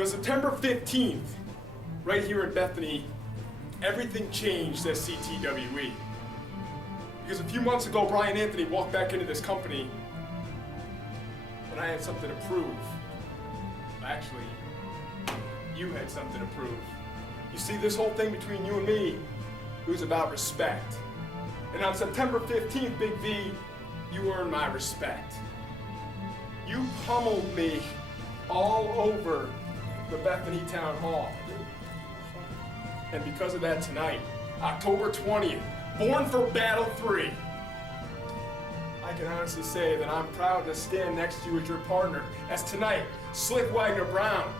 know, September 15th, right here in Bethany, everything changed at CTWE. Because a few months ago, Brian Anthony walked back into this company, and I had something to prove. Actually, you had something to prove. You see, this whole thing between you and me, it was about respect. And on September 15th, Big V, you earned my respect. You pummeled me all over the Bethany Town Hall. And because of that tonight, October 20th, born for Battle 3, I can honestly say that I'm proud to stand next to you as your partner, as tonight, Slyck, Wagner, Brown,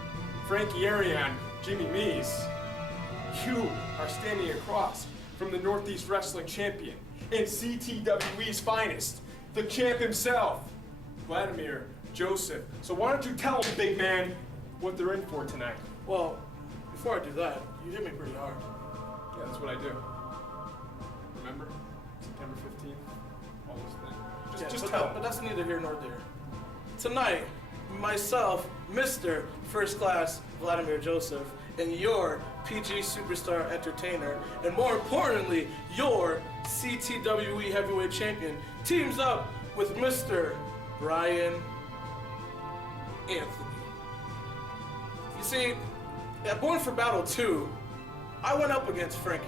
Frankie Arion, Jimmy Meaz, you are standing across from the Northeast Wrestling Champion and CTWE's finest, the champ himself, Vladimir Joseph. So why don't you tell them, big man, what they're in for tonight? Well, before I do that, you hit me pretty hard. Yeah, that's what I do. Remember? September 15th? All those things. Just tell them. But that's neither here nor there. Tonight, myself, Mr. First Class Vladimir Joseph, and your PG Superstar Entertainer, and more importantly, your CTWE Heavyweight Champion, teams up with Mr. Brian Anthony. You see, at Born for Battle 2, I went up against Frankie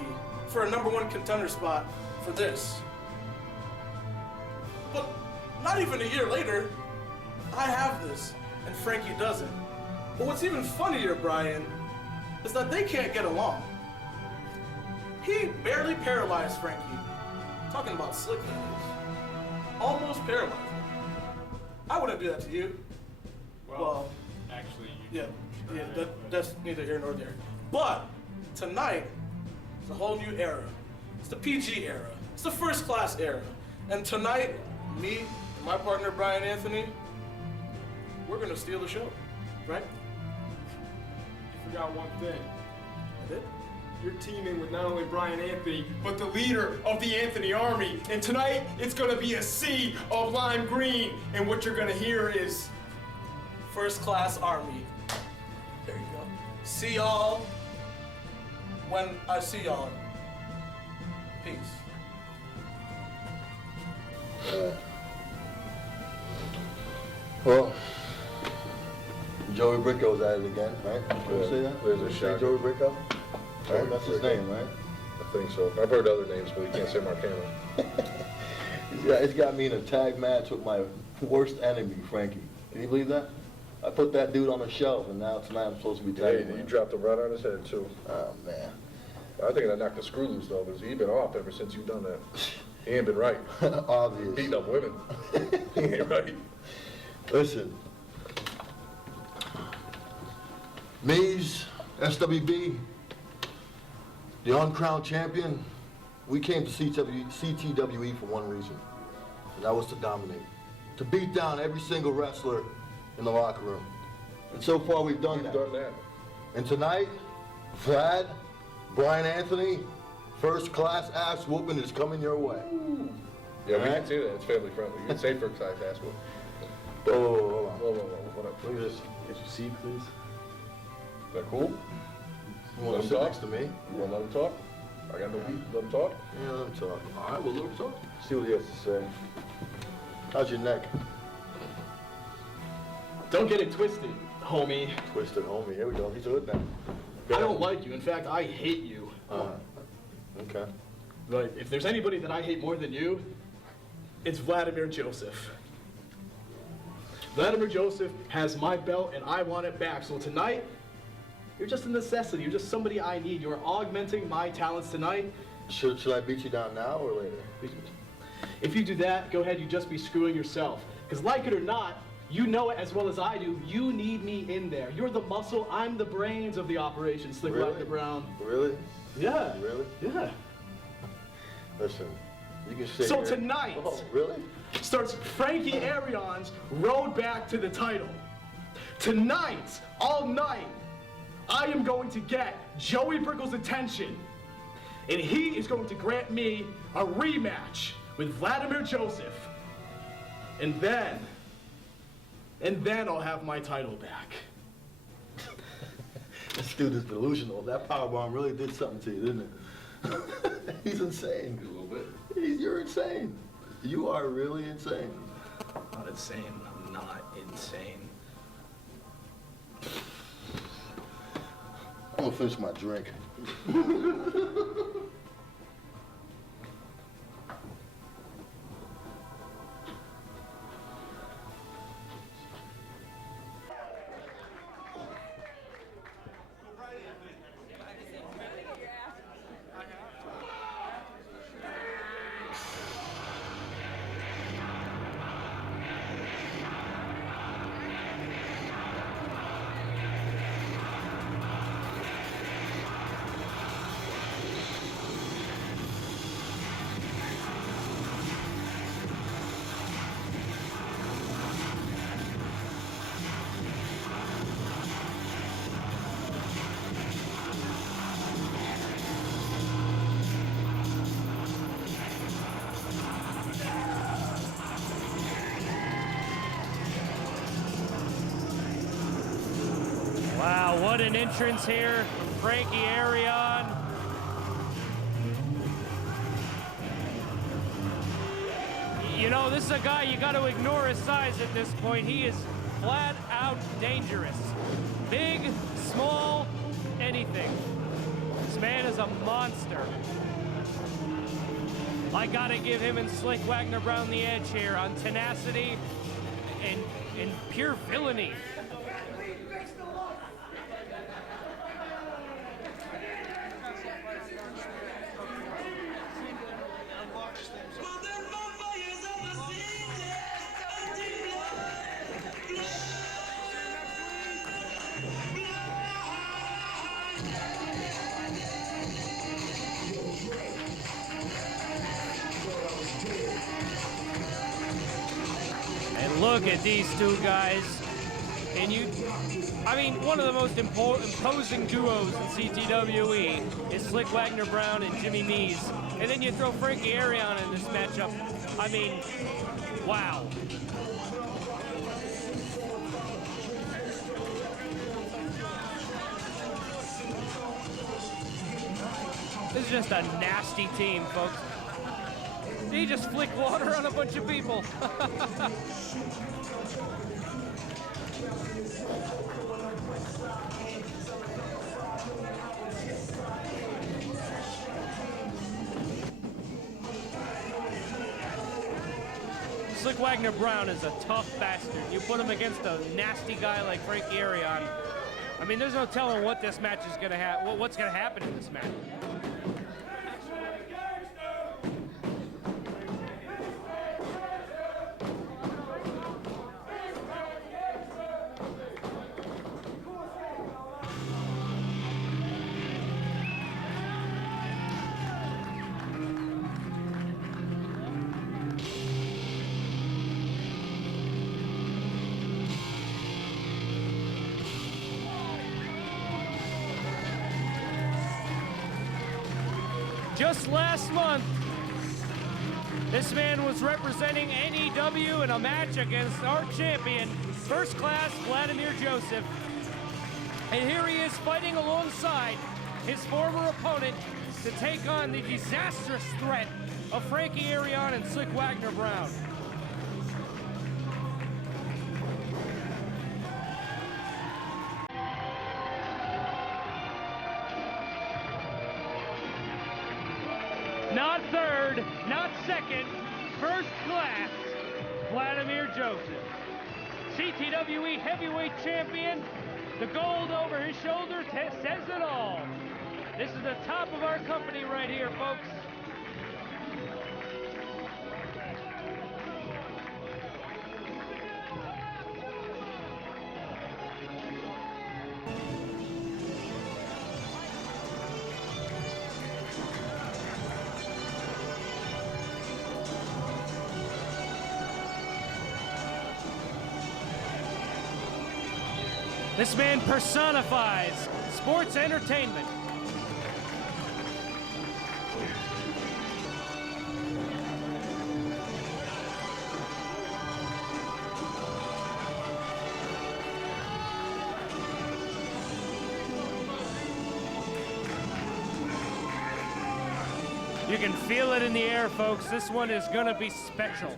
for a #1 contender spot for this. But not even a year later, I have this, and Frankie doesn't. But what's even funnier, Brian, is that they can't get along. He barely paralyzed Frankie. Talking about Slyck moves. Almost paralyzed him. I wouldn't do that to you. Well, actually, you that's neither here nor there. But tonight, it's a whole new era. It's the PG era. It's the First Class era. And tonight, me and my partner Brian Anthony, we're gonna steal the show, right? You forgot one thing. I did? You're teaming with not only Brian Anthony, but the leader of the Anthony Army. And tonight, it's gonna be a sea of lime green. And what you're gonna hear is First Class Army. There you go. See y'all when I see y'all. Peace. Well, Joey Brico's at it again, right? Can you say that? There's a Say shot. Joey Brico? Right, that's his name, right? I think so. I've heard other names, but you can't say Marcano. It's got me in a tag match with my worst enemy, Frankie. Can you believe that? I put that dude on the shelf, and now tonight I'm supposed to be tagging Yeah, you him. dropped him right on his head, too. Oh, man. I think I knocked the screw loose, though, because he's been off ever since you've done that. He ain't been right. Obvious. Beating up women. He ain't right. Listen. Meaz, SWB, the uncrowned champion, we came to CTWE for one reason, and that was to dominate. To beat down every single wrestler in the locker room. And so far we've done that. And tonight, Vlad, Brian Anthony, First Class ass whooping is coming your way. Yeah, we can say that. It's family friendly. You can say First Class ass whoop. Oh, hold on. Whoa. What up? Look at this. Get your seat, please. Is that cool? You want to sit next to me? You want to let him talk? I got no beat. Let him talk? Yeah, let him talk. All right, well, let him talk. See what he has to say. How's your neck? Don't get it twisted, homie. Twisted homie. Here we go. He's good now. I don't like you. In fact, I hate you. Okay. But if there's anybody that I hate more than you, it's Vladimir Joseph. Vladimir Joseph has my belt and I want it back. So tonight, you're just a necessity. You're just somebody I need. You're augmenting my talents tonight. Should I beat you down now or later? If you do that, go ahead, you just be screwing yourself. Because like it or not, you know it as well as I do, you need me in there. You're the muscle, I'm the brains of the operation, Slyck, Really? Wagner, Brown. Really? Yeah. Really? Yeah. Listen, you can say. So tonight Oh, really? starts Frankie Arion's road back to the title. Tonight, all night, I am going to get Joey Brico's attention, and he is going to grant me a rematch with Vladimir Joseph. And then I'll have my title back. This dude is delusional. That powerbomb really did something to you, didn't it? He's insane. A little bit. You're insane. You are really insane. Not insane. I'm not insane. I'm gonna finish my drink. Wow, what an entrance here from Frankie Arion. You know, this is a guy you got to ignore his size at this point. He is flat out dangerous. Big, small, anything. This man is a monster. I got to give him and Slyck Wagner Brown the edge here on tenacity and pure villainy. And look at these two guys. And I mean, one of the most imposing duos in CTWE is Slyck Wagner Brown and Jimmy Meaz. And then you throw Frankie Arion in this matchup. I mean, wow. This is just a nasty team, folks. He just flicked water on a bunch of people. Slyck Wagner Brown is a tough bastard. You put him against a nasty guy like Frankie Arion. I mean, there's no telling what this match is gonna happen. What's gonna happen in this match? Just last month, this man was representing NEW in a match against our champion, first class Vladimir Joseph. And here he is fighting alongside his former opponent to take on the disastrous threat of Frankie Arion and Slyck Wagner Brown. Not third, not second, first class, Vladimir Joseph. CTWE heavyweight champion, the gold over his shoulder says it all. This is the top of our company right here, folks. This man personifies sports entertainment. You can feel it in the air, folks. This one is gonna be special.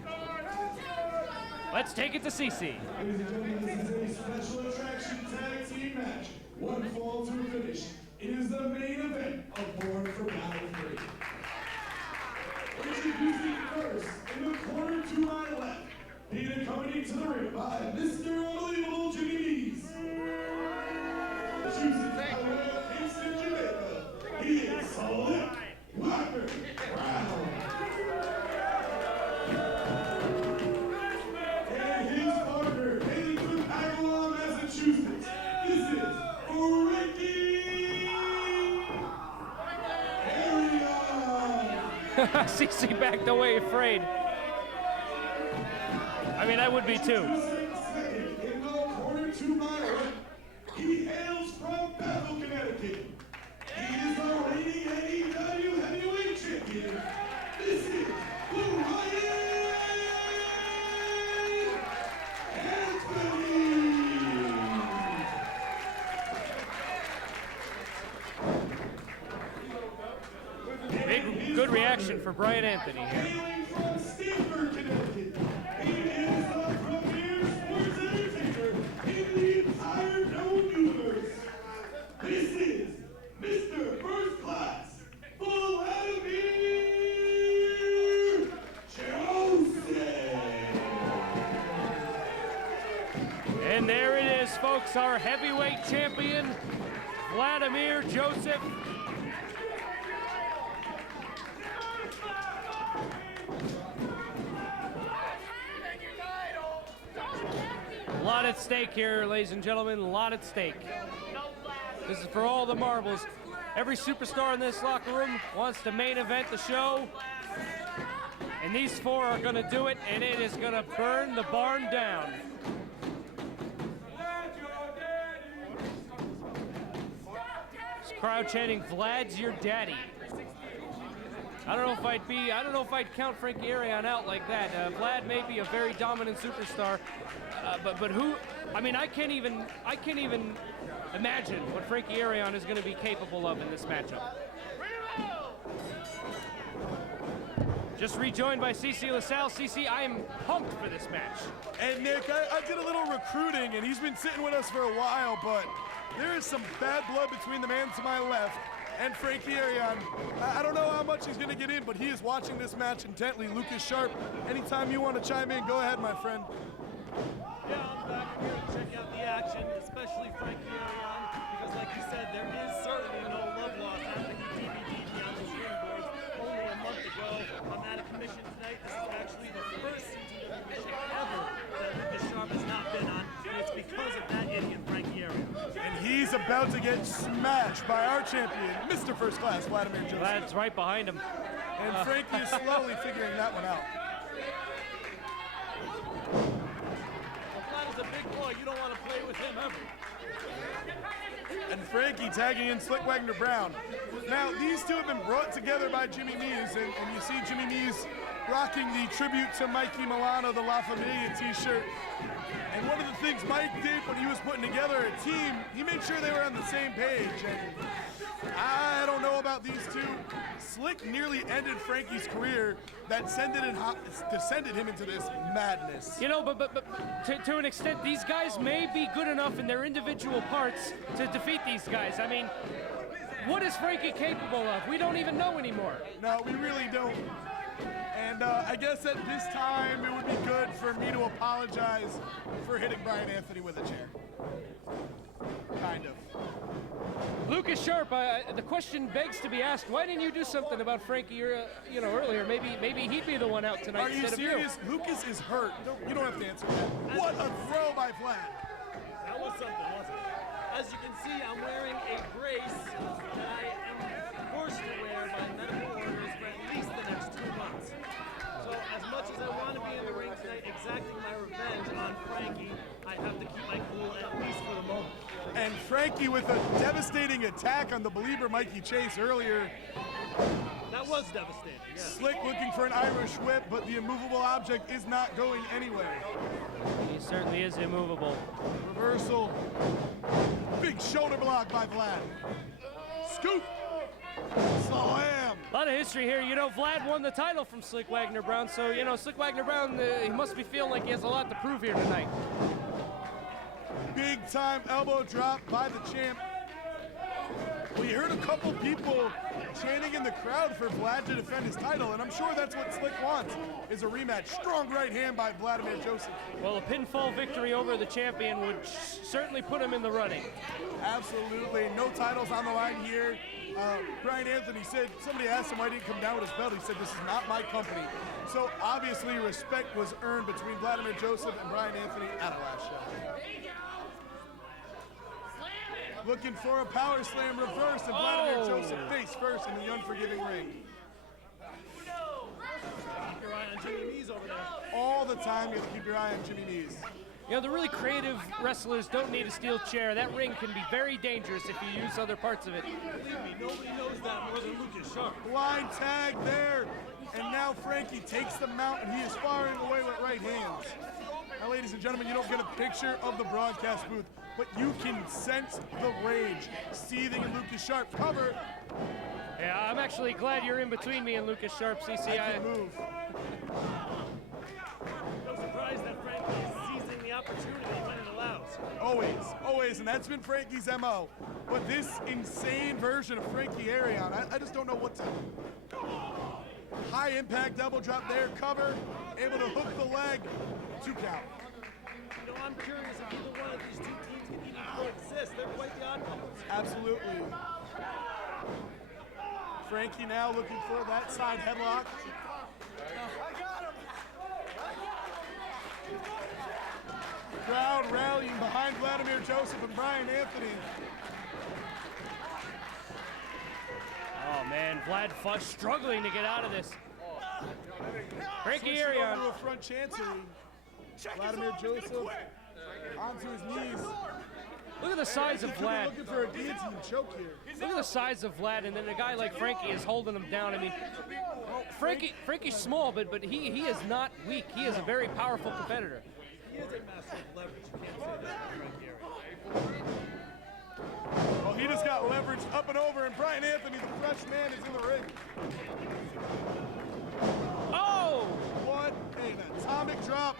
Let's take it to CC. Ladies and gentlemen, this is a special attraction tag team match. One fall to a finish. It is the main event of Born for Battle 3. Introducing first, in the corner to my left, being accompanied to the ring by Mr. Unbelievable Jimmy Meaz. Choosing by way of Kingston, Jamaica, he is Slyck, Wagner, Brown. And his partner, hailing from Agawam, Massachusetts, this is Frankie Arion. CC backed away afraid. I mean, I would be too. Second, in the corner to my right, he hails from Bethel, Connecticut. He is the reigning NEW Heavyweight Champion. This is Brian Big, good reaction for Brian Anthony here. hailing from Stamford, Connecticut. He is the premier sports entertainer in the entire known universe. This is Mr. First Class, Vladimir Joseph. And there it is, folks, our heavyweight champion, Vladimir Joseph. A lot at stake here, ladies and gentlemen, a lot at stake. This is for all the marbles. Every superstar in this locker room wants to main event the show. And these four are gonna do it, and it is gonna burn the barn down. This crowd chanting, "Vlad's your daddy." I don't know if I'd count Frankie Arion out like that. Vlad may be a very dominant superstar, but who? I mean, I can't even imagine what Frankie Arion is going to be capable of in this matchup. Just rejoined by CC LaSalle. CC, I am pumped for this match. And Nick, I did a little recruiting, and he's been sitting with us for a while, but there is some bad blood between the man to my left and Frankie Arion. I don't know how much he's going to get in, but he is watching this match intently. Lucas Sharp, anytime you want to chime in, go ahead, my friend. Yeah, I'm back here to check out the action, especially Frankie Arion, because like you said, there is certainly no love lost after he DVD'd me on the screen boards only a month ago. I'm at a commission tonight. This is actually the first CTWE commission ever that Lucas Sharp has not been on, and it's because of that idiot Frankie Arion. And he's about to get smashed by our champion, Mr. First Class, Vladimir Joseph. Vlad's right behind him. And Frankie is slowly figuring that one out. Vlad is a big boy. You don't want to play with him ever. And Frankie tagging in Slyck, Wagner, Brown. Now, these two have been brought together by Jimmy Meaz, and you see Jimmy Meaz rocking the tribute to Mikey Milano, the La Familia t-shirt. And one of the things Mike did when he was putting together a team, he made sure they were on the same page. And I don't know about these two. Slyck nearly ended Frankie's career that descended him into this madness. You know, but to an extent, these guys may be good enough in their individual parts to defeat these guys. I mean, what is Frankie capable of? We don't even know anymore. No, we really don't. And I guess at this time, it would be good for me to apologize for hitting Brian Anthony with a chair. Kind of. Lucas Sharp, the question begs to be asked, why didn't you do something about Frankie earlier? Maybe he'd be the one out tonight Are you instead serious? of you. Lucas is hurt. You don't have to answer that. What a throw by Vlad. That was something, wasn't it? As you can see, I'm wearing a brace that I am forced to wear by medical orders for at least the next 2 months. So as much as I want to be in the ring tonight exacting my revenge on Frankie, I have to keep my cool at least for the moment. And Frankie with a devastating attack on the Belieber Mikey Chase earlier. That was devastating, yes. Slyck looking for an Irish whip, but the immovable object is not going anywhere. He certainly is immovable. Reversal. Big shoulder block by Vlad. Scoop. Slam. A lot of history here. You know, Vlad won the title from Slyck Wagner Brown, so, you know, Slyck Wagner Brown, he must be feeling like he has a lot to prove here tonight. Big time elbow drop by the champ. We heard a couple people chanting in the crowd for Vlad to defend his title, and I'm sure that's what Slyck wants, is a rematch. Strong right hand by Vladimir Joseph. Well, a pinfall victory over the champion would certainly put him in the running. Absolutely. No titles on the line here. Brian Anthony said, somebody asked him why he didn't come down with his belt. He said, this is not my company. So obviously respect was earned between Vladimir Joseph and Brian Anthony at a last shot. Looking for a power slam reverse, and Vladimir Joseph face first in the unforgiving ring. Keep your eye on Jimmy Meaz over there. All the time, you have to keep your eye on Jimmy Meaz. You know, the really creative wrestlers don't need a steel chair. That ring can be very dangerous if you use other parts of it. Believe me, nobody knows that more than Lucas Sharp. Blind tag there, and now Frankie takes the mount, and he is firing away with right hands. Now, ladies and gentlemen, you don't get a picture of the broadcast booth, but you can sense the rage seething in Lucas Sharp. Cover. Yeah, I'm actually glad you're in between me and Lucas Sharp, CC. I can move. No surprise that Frankie is seizing the opportunity when it allows. Always, and that's been Frankie's MO. But this insane version of Frankie Arion, I just don't know what to do. High impact double drop there, cover, able to hook the leg, 2 count. You know, I'm curious if either one of these two teams can even coexist. They're quite the odd couple. Absolutely. Frankie now looking for that side headlock. Crowd rallying behind Vladimir Joseph and Brian Anthony. Oh man, Vlad Fuss struggling to get out of this. Frankie Switching Arion. over to a front chancery. Vladimir Joseph onto his knees. Look at the size of Vlad. Looking for a guillotine choke here. Look at the size of Vlad, and then a guy like Frankie is holding him down. I mean, Frankie's small, but he is not weak. He is a very powerful competitor. He is a master of leverage. You can't say that for Frankie Arion. Well, he just got leveraged up and over, and Brian Anthony, the fresh man, is in the ring. Oh! What an atomic drop.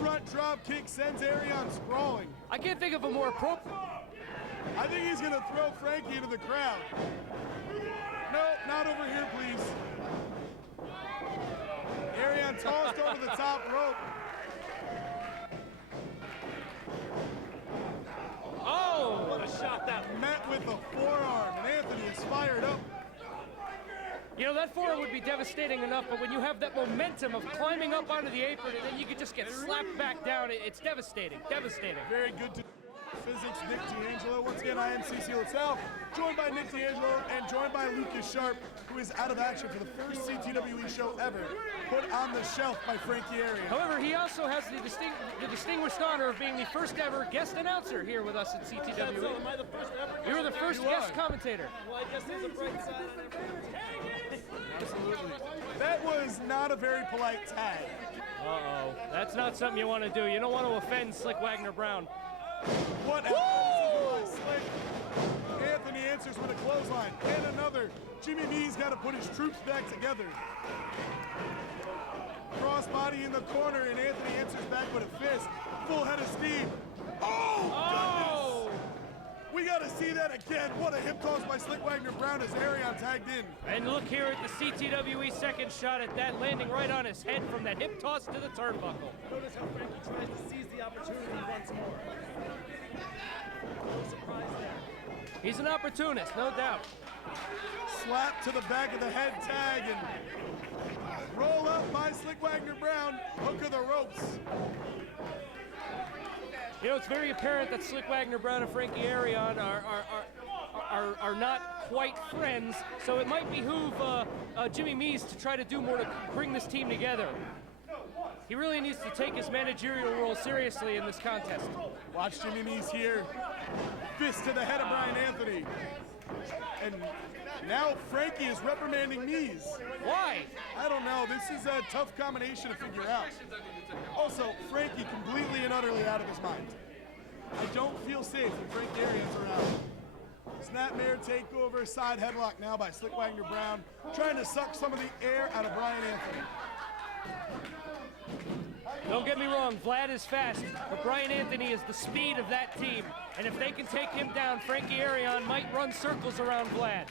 Front drop kick sends Arion sprawling. I can't think of a more appropriate. I think he's going to throw Frankie into the crowd. No, not over here, please. Arion tossed over the top rope. Oh! What a shot that Met with a forearm, and Anthony is fired up. You know, that forearm would be devastating enough, but when you have that momentum of climbing up onto the apron and then you could just get slapped back down, it's devastating, devastating. Very good to physics, Nick D'Angelo. Once again, I am CC Latel, joined by Nick D'Angelo and joined by Lucas Sharp, who is out of action for the first CTWE show ever, put on the shelf by Frankie Arion. However, he also has the distinguished honor of being the first ever guest announcer here with us at CTWE. So am I the first ever? You were the first guest commentator. Well, I guess there's a bright side on everything. Absolutely. That was not a very polite tag. Uh-oh. That's not something you want to do. You don't want to offend Slyck Wagner Brown. What happens? Slyck. Anthony answers with a clothesline and another. Jimmy Meaz got to put his troops back together. Crossbody in the corner, and Anthony answers back with a fist. Full head of steam. Oh! We got to see that again. What a hip toss by Slyck Wagner Brown as Arion tagged in. And look here at the CTWE second shot at that, landing right on his head from that hip toss to the turnbuckle. Notice how Frankie tries to seize the opportunity once more. No surprise there. He's an opportunist, no doubt. Slap to the back of the head tag and roll up by Slyck Wagner Brown. Hook of the ropes. You know, it's very apparent that Slyck Wagner Brown and Frankie Arion are not quite friends, so it might behoove Jimmy Meaz to try to do more to bring this team together. He really needs to take his managerial role seriously in this contest. Watch Jimmy Meaz here. Fist to the head of Brian Anthony. And now Frankie is reprimanding Meaz. Why? I don't know. This is a tough combination to figure out. Also, Frankie completely and utterly out of his mind. I don't feel safe when Frankie Arion's around. Snapmare takeover, side headlock now by Slyck Wagner Brown, trying to suck some of the air out of Brian Anthony. Don't get me wrong, Vlad is fast, but Brian Anthony is the speed of that team. And if they can take him down, Frankie Arion might run circles around Vlad.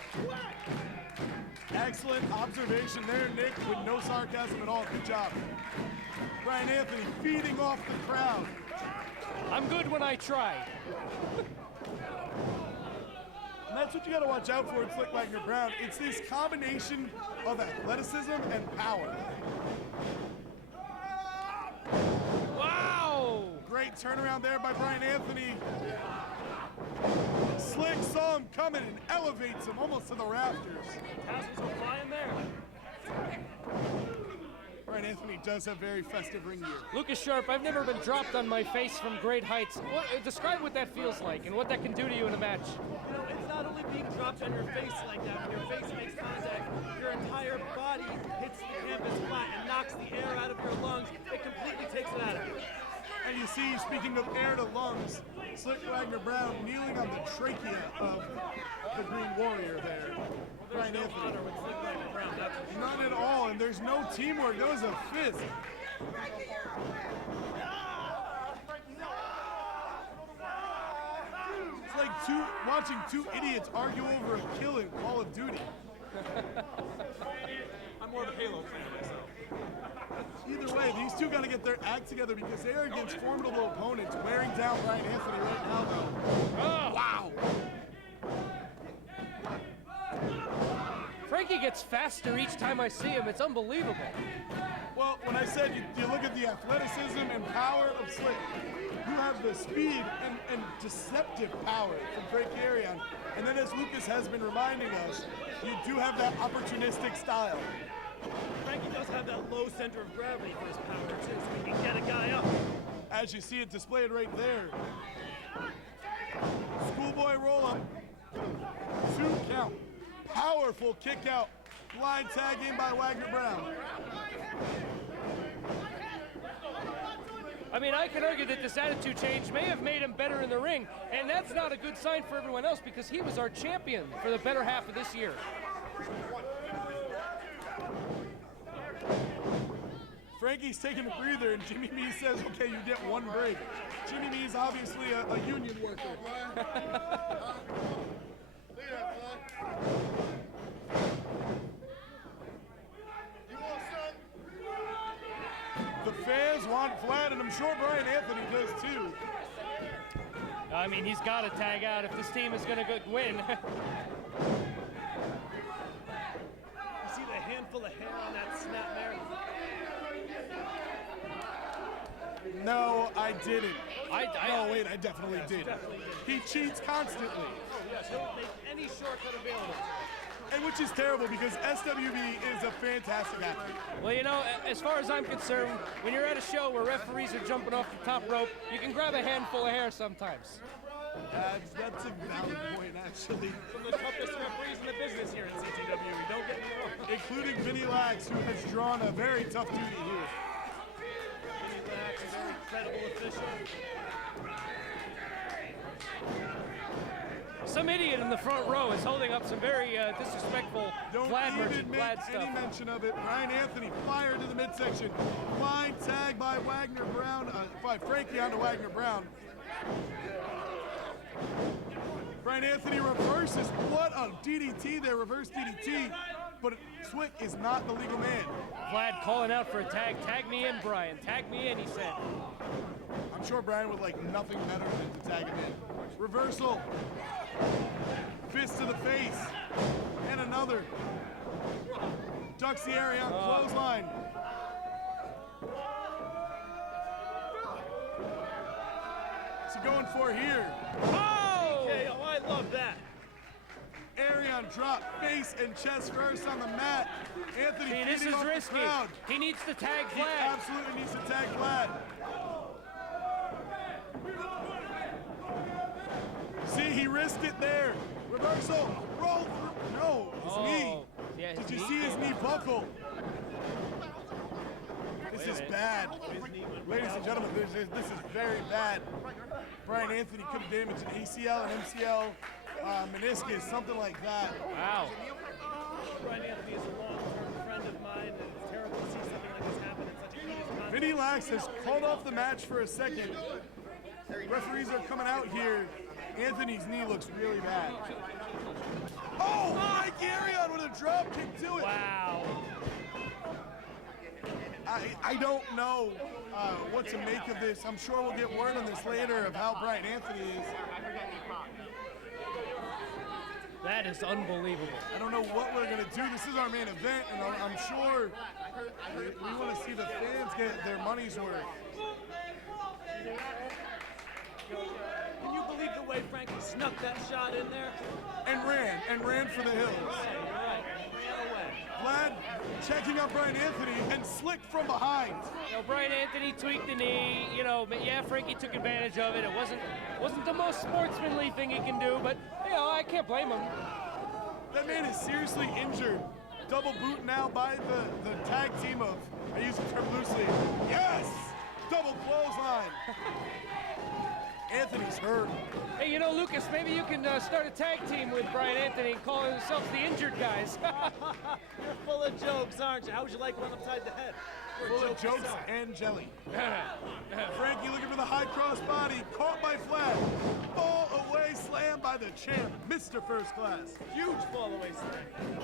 Excellent observation there, Nick, with no sarcasm at all. Good job. Brian Anthony feeding off the crowd. I'm good when I try. And that's what you got to watch out for in Slyck Wagner Brown. It's this combination of athleticism and power. Wow! Great turnaround there by Brian Anthony. Slyck saw him coming and elevates him almost to the rafters. Tassels are flying there. Brian Anthony does have very festive ring gear. Lucas Sharp, I've never been dropped on my face from great heights. Describe what that feels like and what that can do to you in a match. You know, it's not only being dropped on your face like that. When your face makes contact, your entire body hits the canvas flat and knocks the air out of your lungs. It completely takes it out of you. And you see, speaking of air to lungs, Slyck Wagner Brown kneeling on the trachea of the Green Warrior there. There's Brian no Anthony. honor with Slyck Wagner Brown, that's for sure. None at all, and there's no teamwork. That was a fist. It's like watching two idiots argue over a kill in Call of Duty. I'm more of a Halo fan myself. Either way, these two got to get their act together because they are against formidable opponents. Wearing down Brian Anthony right now, though. Oh. Wow. Frankie gets faster each time I see him. It's unbelievable. Well, when I said you look at the athleticism and power of Slyck, you have the speed and deceptive power from Frankie Arion. And then as Lucas has been reminding us, you do have that opportunistic style. Frankie does have that low center of gravity for his power, too, so he can get a guy up. As you see it displayed right there. Schoolboy roll up. 2 count. Powerful kick out. Blind tag in by Wagner Brown. I mean, I can argue that this attitude change may have made him better in the ring, and that's not a good sign for everyone else because he was our champion for the better half of this year. Frankie's taking a breather, and Jimmy Meaz says, okay, you get 1 break. Jimmy Meaz obviously a union worker. The fans want Vlad, and I'm sure Brian Anthony does too. I mean, he's got to tag out if this team is going to win. You see the handful of hair on that snap there? No, I didn't. No, wait, I definitely did. He cheats constantly. Oh, yes, he'll make any shortcut available. And which is terrible because SWB is a fantastic athlete. Well, you know, as far as I'm concerned, when you're at a show where referees are jumping off the top rope, you can grab a handful of hair sometimes. That's a valid point, actually. Some of the toughest referees in the business here at CTWE, don't get me wrong. Including Vinny Lax, who has drawn a very tough duty here. Vinny Lax, a very credible official. Some idiot in the front row is holding up some very disrespectful Don't Vlad even make Vlad stuff. any mention of it. Brian Anthony fired to the midsection. Blind tag by Wagner Brown, by Frankie onto Wagner Brown. Brian Anthony reverses. What a DDT there, reverse DDT. But Slyck is not the legal man. Vlad calling out for a tag. Tag me in, Brian. Tag me in, he said. I'm sure Brian would like nothing better than to tag him in. Reversal. Fist to the face. And another. Ducks the area. Clothesline. What's he going for here? Oh! KO, I love that. Arion drop face and chest first on the mat. Anthony See, this feeding is off risky. the crowd. He needs to tag He Vlad. absolutely needs to tag Vlad. See, he risked it there. Reversal. Roll through. No, his knee. Yeah, his Did you knee. see his knee buckle? This is bad. Ladies and gentlemen, this is very bad. Brian Anthony could have damaged an ACL, an MCL, meniscus, something like that. Wow. Brian Anthony is a long-term friend of mine, and it's terrible to see something like this happen in such a heated contest. Vinny Lax has called off the match for a second. Referees are coming out here. Anthony's knee looks really bad. Oh, Frankie Arion with a drop kick to it. Wow. I don't know what to make of this. I'm sure we'll get word on this later of how Brian Anthony is. That is unbelievable. I don't know what we're going to do. This is our main event, and I'm sure we want to see the fans get their money's worth. Can you believe the way Frankie snuck that shot in there? And ran for the hills. You're right. Ran away. Vlad checking out Brian Anthony and Slyck from behind. You know, Brian Anthony tweaked the knee. You know, but yeah, Frankie took advantage of it. It wasn't the most sportsmanly thing he can do, but you know, I can't blame him. That man is seriously injured. Double boot now by the tag team of, I use the term loosely, yes! Double clothesline. Anthony's hurt. Hey, you know, Lucas, maybe you can start a tag team with Brian Anthony and call yourselves the Injured Guys. You're full of jokes, aren't you? How would you like one upside the head? Full of jokes and jelly. Frankie looking for the high cross body, caught by Vlad. Fall away slam by the champ, Mr. First Class. Huge fall away slam.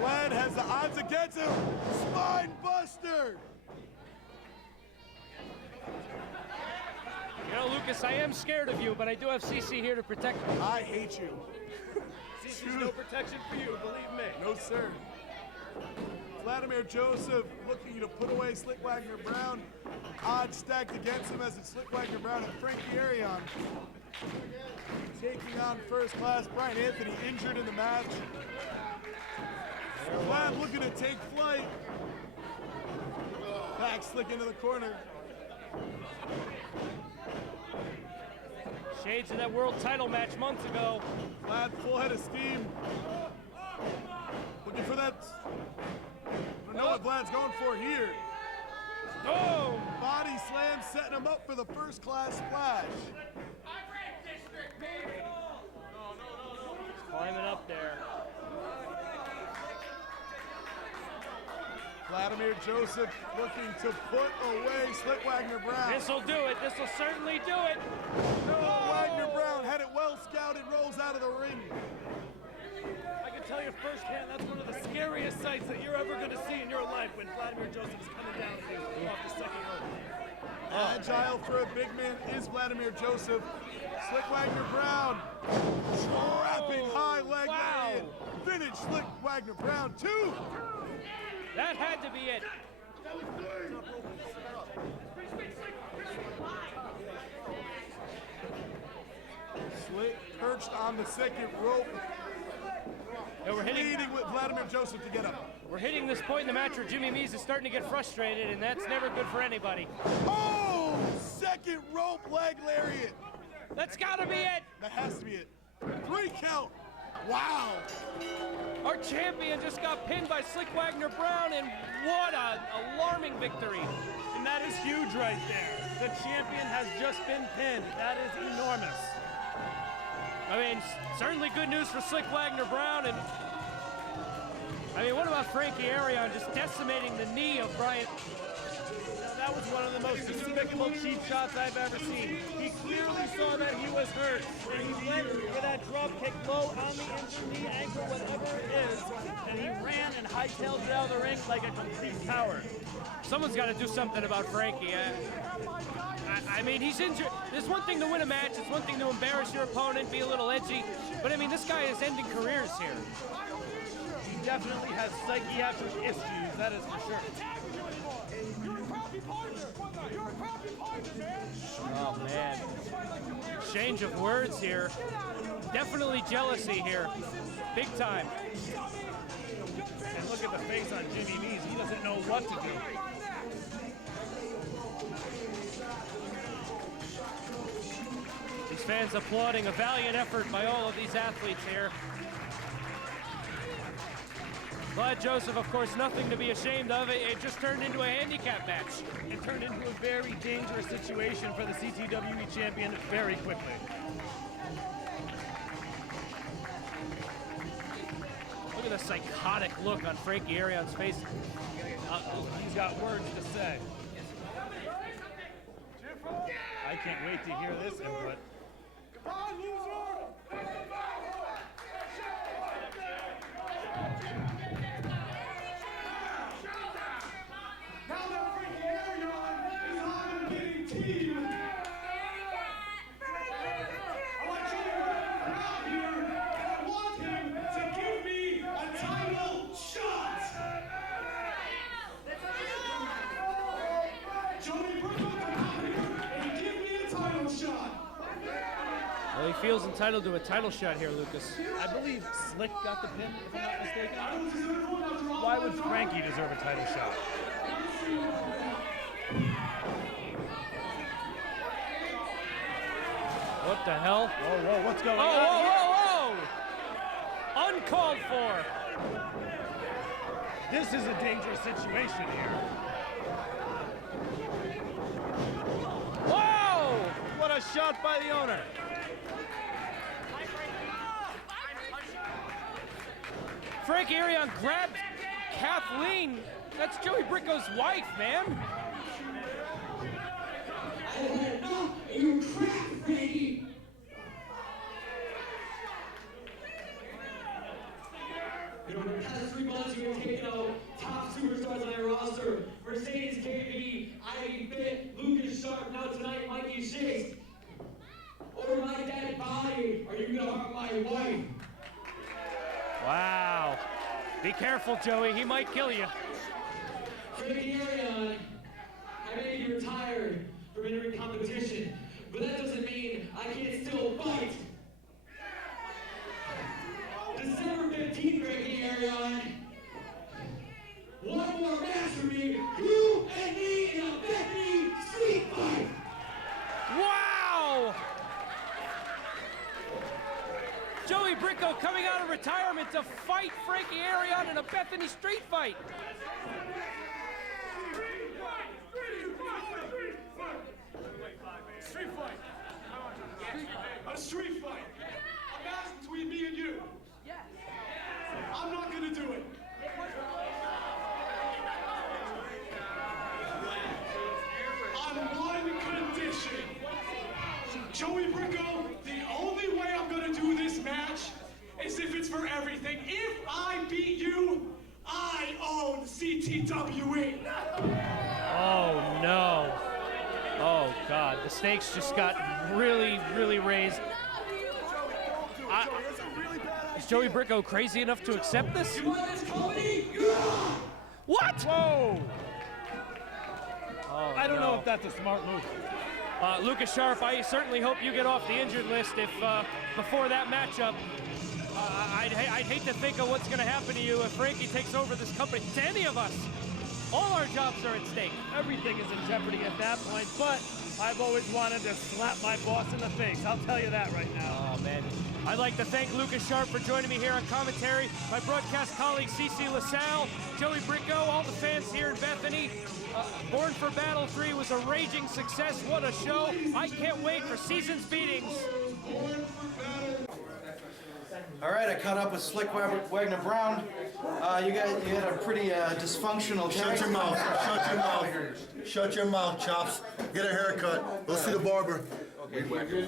Vlad has the odds against him. Spine buster. You know, Lucas, I am scared of you, but I do have CC here to protect me. I hate you. CC's no protection for you, believe me. No, sir. Vladimir Joseph looking to put away Slyck Wagner Brown. Odds stacked against him as it's Slyck Wagner Brown and Frankie Arion taking on First Class. Brian Anthony injured in the match. Vlad looking to take flight. Back Slyck into the corner. Shades of that world title match months ago. Vlad full head of steam. Looking for that. I don't know what Vlad's going for here. Oh! Body slam setting him up for the First Class splash. Climbing up there. Vladimir Joseph looking to put away Slyck Wagner Brown. This'll do it. This'll certainly do it. No, Wagner Brown had it well scouted, rolls out of the ring. I can tell you firsthand, that's one of the scariest sights that you're ever going to see in your life when Vladimir Joseph is coming down to you off the second rope. Agile for a big man is Vladimir Joseph. Slyck Wagner Brown trapping high leg lariat. Finish Slyck Wagner Brown 2. That had to be it. Slyck perched on the second rope. Yeah, we're Leading with Vladimir Joseph to get up. We're hitting this point in the match where Jimmy Meaz is starting to get frustrated, and that's never good for anybody. Oh! Second rope leg lariat. That's gotta be it. That has to be it. 3 count. Wow. Our champion just got pinned by Slyck Wagner Brown, and what an alarming victory. And that is huge right there. The champion has just been pinned. That is enormous. I mean, certainly good news for Slyck Wagner Brown, and I mean, what about Frankie Arion just decimating the knee of Brian? That was one of the most despicable cheap shots I've ever seen. He clearly saw that he was hurt, and he went for that drop kick low on the injured knee, ankle, whatever it is, and he ran and hightailed it out of the ring like a complete coward. Someone's got to do something about Frankie. I mean, he's injured. There's one thing to win a match. It's one thing to embarrass your opponent, be a little edgy. But I mean, this guy is ending careers here. He definitely has psychiatric issues, that is for sure. Oh, man. Exchange of words here. Definitely jealousy here. Big time. And look at the face on Jimmy Meaz. He doesn't know what to do. These fans applauding a valiant effort by all of these athletes here. Vlad Joseph, of course, nothing to be ashamed of. It just turned into a handicap match. It turned into a very dangerous situation for the CTWE champion very quickly. Look at the psychotic look on Frankie Arion's face. He's got words to say. I can't wait to hear this input. Now that Frankie Arion is on the winning team, I want you to come out here and I want him to give me a title shot. Joey Brico, come out here and give me a title shot. Well, he feels entitled to a title shot here, Lucas. I believe Slyck got the pin, if I'm not mistaken. Why would Frankie deserve a title shot? What the hell? Whoa, whoa, what's going Oh, on? whoa, whoa, whoa! Uncalled for. This is a dangerous situation here. Whoa! What a shot by the owner. Frankie Arion grabbed Kathleen. That's Joey Brico's wife, man. You crap, Frankie! You know, in the past 3 months, you've taken out top superstars on your roster. Mercedes KB, Ivy Fit, Lucas Sharp, now tonight, Mikey Shakes. Over my dead body, are you gonna harm my wife? Wow. Be careful, Joey. He might kill you. Frankie Arion, I may be retired from entering competition, but that doesn't mean I can't still fight. December 15th, Frankie Arion. One more match for me, you and me in a Bethany street fight. Wow! Joey Brico coming out of retirement to fight Frankie Arion in a Bethany street fight. Street fight. A street fight. A match between me and you. Yes. I'm not gonna do it. On one condition. Joey Brico, the only way I'm gonna do this match is if it's for everything. If I beat you, I own CTWE. Oh, no. Oh, God. The stakes just got really, really raised. Is Joey Brico crazy enough to accept this? You want this company? What? Whoa! Oh, I don't no. know if that's a smart move. Lucas Sharp, I certainly hope you get off the injured list if before that matchup. I'd hate to think of what's going to happen to you if Frankie takes over this company. To any of us, all our jobs are at stake. Everything is in jeopardy at that point, but I've always wanted to slap my boss in the face. I'll tell you that right now. Oh, man. I'd like to thank Lucas Sharp for joining me here on commentary, my broadcast colleague CC LaSalle, Joey Brico, all the fans here in Bethany. Born for Battle 3 was a raging success. What a show. I can't wait for season's beatings. All right, I caught up with Slyck Wagner Brown. You had a pretty dysfunctional. Shut your mouth. Shut your mouth. Shut your mouth, Chops. Get a haircut. Go see the barber. Okay.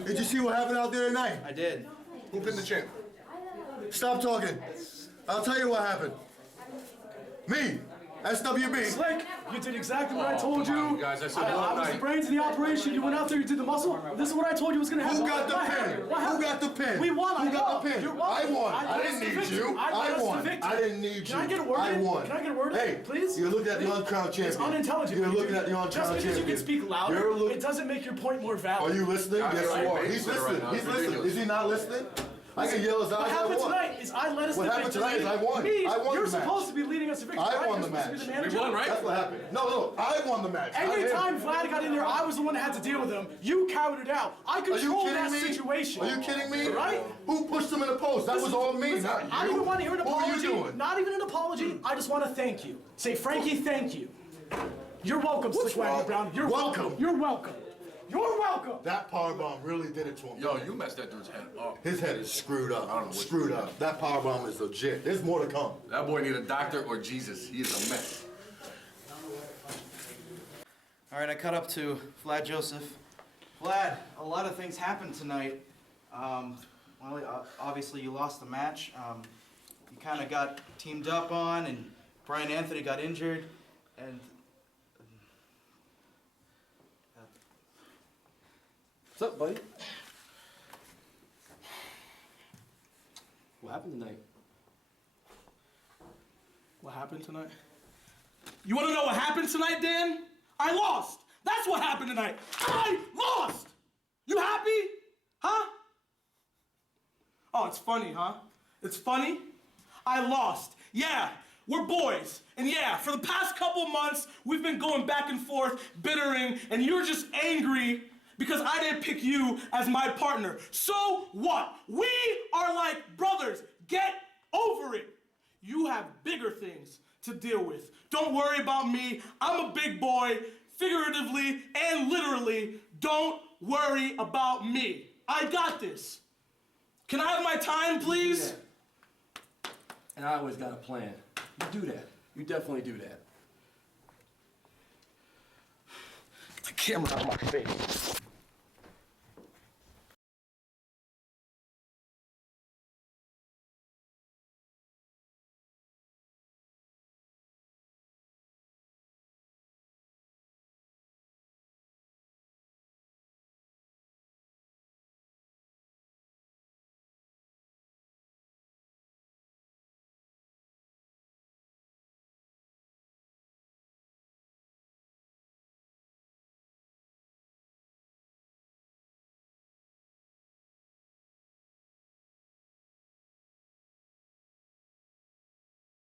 Did you see what happened out there tonight? I did. Who pinned the champ? Stop talking. I'll tell you what happened. Me, SWB. Slyck, you did exactly what I told you. Guys, I said I was the brains of the operation. You went out there, you did the muscle. This is what I told you was going to happen. Who got the pin? Who got the pin? We won. Who got the pin? I won. I didn't need you. I won. I I didn't need you. Can I get a word I in? won. Can I get a word in? Hey, please? You're looking at the uncrowned champion. It's unintelligent. You're looking at the uncrowned champion. Just because you can speak louder, You're it doesn't make your point more valid. Are you listening? Yeah, Yes, you're you right. are. He's Right listening. now. He's It's listening. ridiculous. Is he not listening? I can yell as loud What as I happened want. tonight is I led us What to happened victory. tonight is I won. Meaz, I won you're the match. supposed to be leading us to victory. I won the You're supposed match. to be the manager. We won, right? That's what happened. No, I won the match. Every not him. time Vlad got in there, I was the one that had to deal with him. You cowered out. I Are you controlled kidding that me? situation. Are you kidding me? Right? Who pushed him in the post? That was all me, Listen, not you. I don't even want to hear an What were apology. you doing? Not even an apology. I just want to thank you. Say, Frankie, thank you. You're welcome, What's Slyck Wagner wrong? Brown. You're Welcome. welcome. You're welcome. You're welcome. That powerbomb really did it to him. Yo, you messed that dude's head up. His head is screwed up. I don't know what Screwed you up. That powerbomb is legit. There's more to come. That boy need a doctor or Jesus. He is a mess. All right, I cut up to Vlad Joseph. Vlad, a lot of things happened tonight. Well, obviously you lost the match. You kind of got teamed up on, and Brian Anthony got injured, and What's up, buddy? What happened tonight? What happened tonight? You want to know what happened tonight, Dan? I lost. That's what happened tonight. I lost. You happy? Huh? Oh, it's funny, huh? It's funny? I lost. Yeah, we're boys. And yeah, for the past couple months, we've been going back and forth, bittering, and you're just angry because I didn't pick you as my partner. So what? We are like brothers. Get over it. You have bigger things to deal with. Don't worry about me. I'm a big boy, figuratively and literally. Don't worry about me. I got this. Can I have my time, please? Yeah. And I always got a plan. You do that. You definitely do that. Get the camera out of my face.